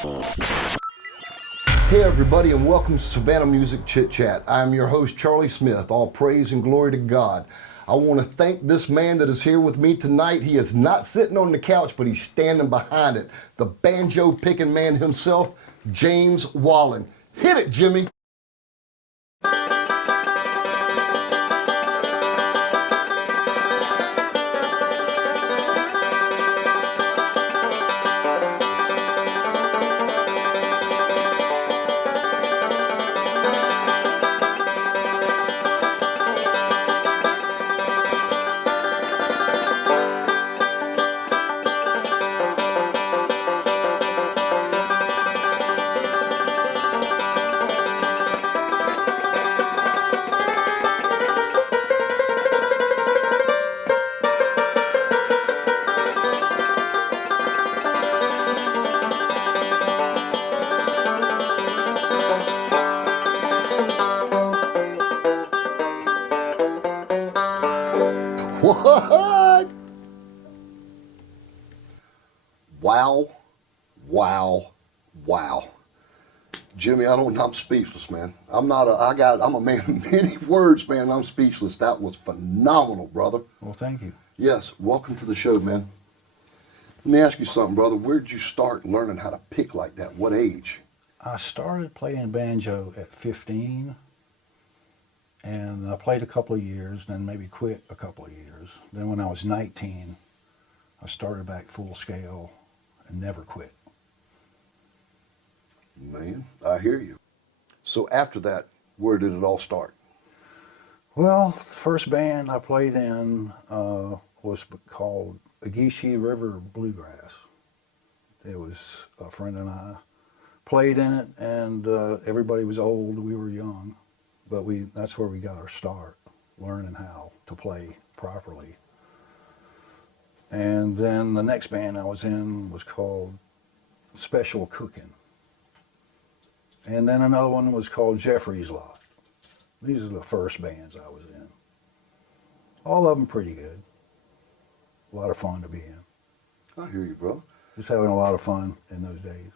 Hey everybody, and welcome to Savannah Music Chit Chat. I am your host, Charlie Smith. All praise and glory to God. I want to thank this man that is here with me tonight. He is not sitting on the couch, but he's standing behind it. The banjo picking man himself, James Wolling. Hit it, Jimmy. What? Wow, wow, wow. Jimmy, I'm speechless, man. I'm a man of many words, man. I'm speechless. That was phenomenal, brother. Well, thank you. Yes, welcome to the show, man. Let me ask you something, brother. Where did you start learning how to pick like that? What age? I started playing banjo at 15, and I played a couple of years, then maybe quit a couple of years. Then when I was 19, I started back full scale and never quit. Man, I hear you. So after that, where did it all start? Well, the first band I played in was called Agishi River Bluegrass. It was a friend and I played in it, and everybody was old, we were young, but that's where we got our start, learning how to play properly. And then the next band I was in was called Special Cooking. And then another one was called Jeffrey's Lot. These are the first bands I was in. All of them pretty good. A lot of fun to be in. I hear you, bro. Just having a lot of fun in those days.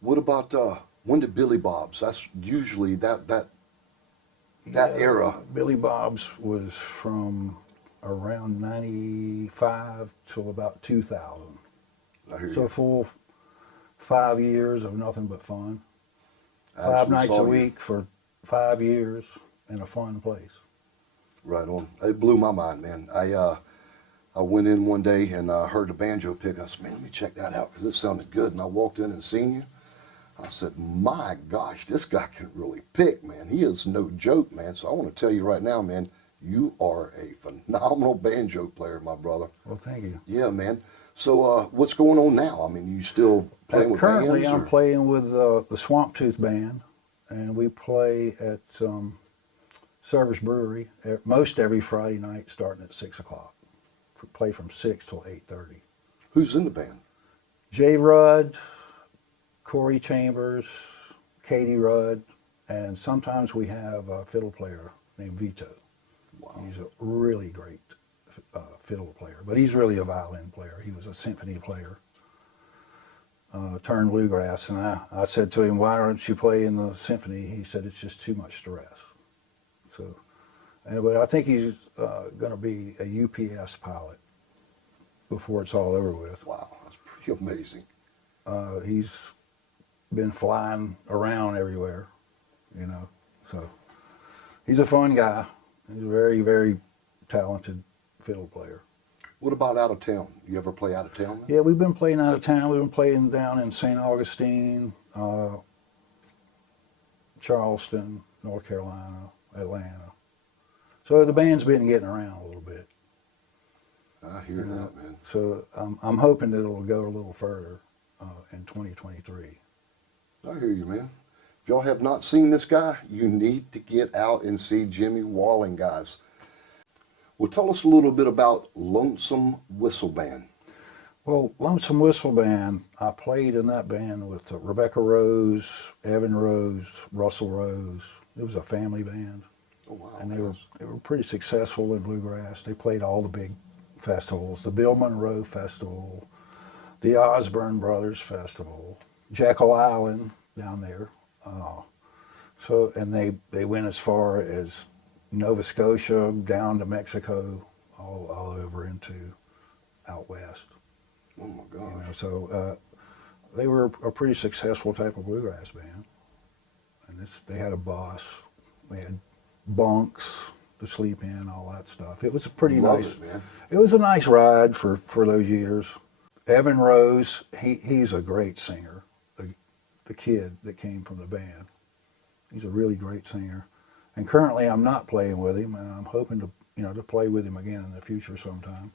What about when did Billy Bob's? That's usually that era. Billy Bob's was from around 95 till about 2000. I hear So you. a full 5 years of nothing but fun. I 5 actually nights saw a you. week for 5 years in a fun place. Right on. It blew my mind, man. I went in one day and heard the banjo pick. I said, man, let me check that out because it sounded good. And I walked in and seen you. I said, my gosh, this guy can really pick, man. He is no joke, man. So I want to tell you right now, man, you are a phenomenal banjo player, my brother. Well, thank you. Yeah, man. So what's going on now? I mean, you still playing with Currently, bands? I'm playing with the Swamp Tooth Band, and we play at Service Brewery most every Friday night starting at 6 o'clock. We play from 6 till 8:30. Who's in the band? Jay Rudd, Corey Chambers, Katie Rudd, and sometimes we have a fiddle player named Vito. Wow. He's a really great fiddle player, but he's really a violin player. He was a symphony player, turned bluegrass, and I said to him, why don't you play in the symphony? He said, it's just too much stress. So, but I think he's going to be a UPS pilot before it's all over with. Wow, that's pretty amazing. He's been flying around everywhere, you know, so he's a fun guy. He's a very, very talented fiddle player. What about out of town? You ever play out of town? Man? Yeah, we've been playing out of town. We've been playing down in St. Augustine, Charleston, North Carolina, Atlanta. So the band's been getting around a little bit. I hear that, man. So I'm hoping that it'll go a little further in 2023. I hear you, man. If y'all have not seen this guy, you need to get out and see Jimmy Wolling, guys. Well, tell us a little bit about Lonesome Whistle Band. Well, Lonesome Whistle Band, I played in that band with Rebecca Rose, Evan Rose, Russell Rose. It was a family band. Oh, wow. And they were pretty successful in bluegrass. They played all the big festivals, the Bill Monroe Festival, the Osborne Brothers Festival, Jekyll Island down there. And they went as far as Nova Scotia, down to Mexico, all over into out west. Oh my gosh. You know, so they were a pretty successful type of bluegrass band. And they had a bus, they had bunks to sleep in, all that stuff. It was a pretty Love nice. it, man. It was a nice ride for those years. Evan Rose, he's a great singer. The kid that came from the band, he's a really great singer. And currently, I'm not playing with him, and I'm hoping to play with him again in the future sometime.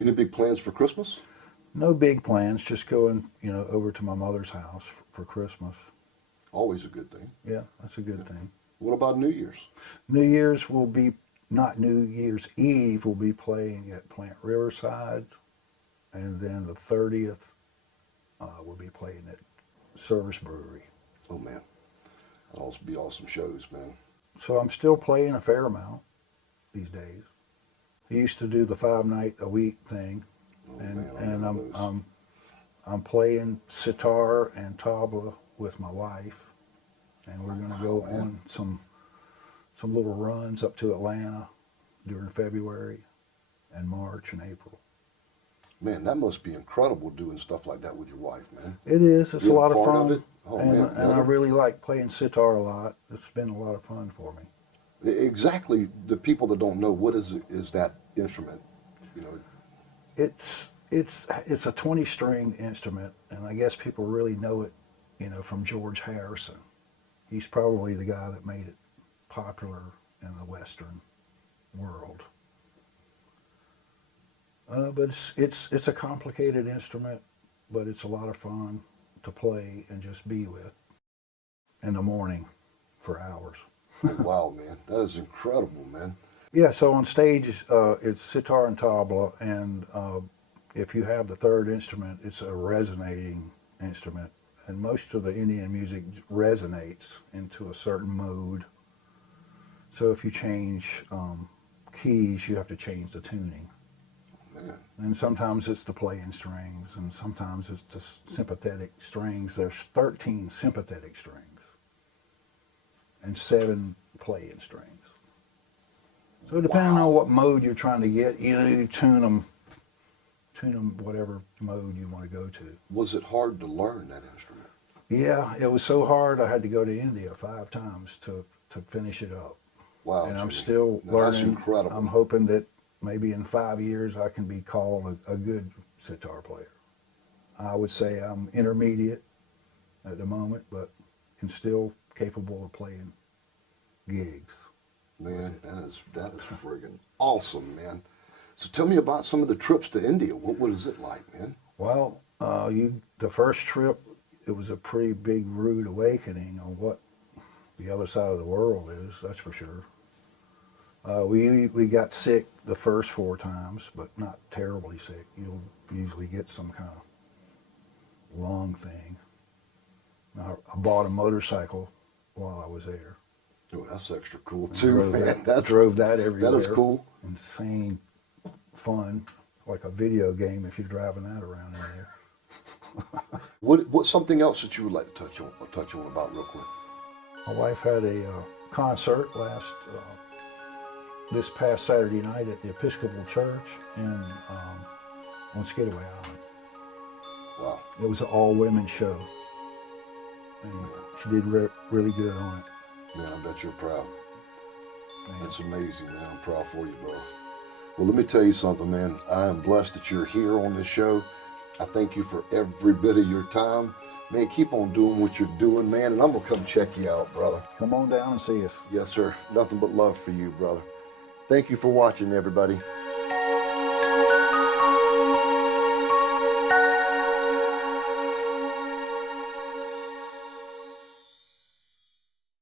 Any big plans for Christmas? No big plans, just going over to my mother's house for Christmas. Always a good thing. Yeah, that's a good thing. What about New Year's? New Year's will be, not New Year's Eve, we'll be playing at Plant Riverside, and then the 30th we'll be playing at Service Brewery. Oh man, that'll also be awesome shows, man. So I'm still playing a fair amount these days. I used to do the 5-night-a-week thing, Oh, and man, I and remember those. I'm playing sitar and tabla with my wife, and we're going to go man. on some little runs up to Atlanta during February and March and April. Man, that must be incredible doing stuff like that with your wife, man. It is. It's Being a lot of part fun. of it? Oh, and man, and I brother. really like playing sitar a lot. It's been a lot of fun for me. Exactly. The people that don't know, what is that instrument? You know, It's a 20-string instrument, and I guess people really know it, from George Harrison. He's probably the guy that made it popular in the Western world. But it's a complicated instrument, but it's a lot of fun to play and just be with in the morning for hours. wow, man, that is incredible, man. Yeah, so on stage, it's sitar and tabla, and if you have the third instrument, it's a resonating instrument. And most of the Indian music resonates into a certain mode. So if you change keys, you have to change the tuning. Man, And sometimes it's the playing strings, and sometimes it's the sympathetic strings. There's 13 sympathetic strings and 7 playing strings. So depending Wow. on what mode you're trying to get, you tune them whatever mode you want to go to. was it hard to learn that instrument? Yeah, it was so hard I had to go to India 5 times to finish it up. Wow, And I'm Jimmy. still Now, learning. That's incredible. I'm hoping that maybe in 5 years I can be called a good sitar player. I would say I'm intermediate at the moment, but am still capable of playing gigs. Man, that is friggin' awesome, man. So tell me about some of the trips to India. What is it like, man? Well, the first trip, it was a pretty big rude awakening on what the other side of the world is, that's for sure. We got sick the first 4 times, but not terribly sick. You'll usually get some kind of lung thing. I bought a motorcycle while I was there. Oh, that's extra cool too, man. Drove that everywhere. That is cool. Insane fun, like a video game if you're driving that around in there. What's something else that you would like to touch on about real quick? My wife had a concert this past Saturday night at the Episcopal Church on Skidaway Island. Wow. It was an all-women show, and she did really good on it. Man, I bet you're proud. And That's amazing, man. I'm proud for you, bro. Well, let me tell you something, man. I am blessed that you're here on this show. I thank you for every bit of your time. Man, keep on doing what you're doing, man, and I'm going to come check you out, brother. come on down and see us. Yes, sir. Nothing but love for you, brother. Thank you for watching, everybody.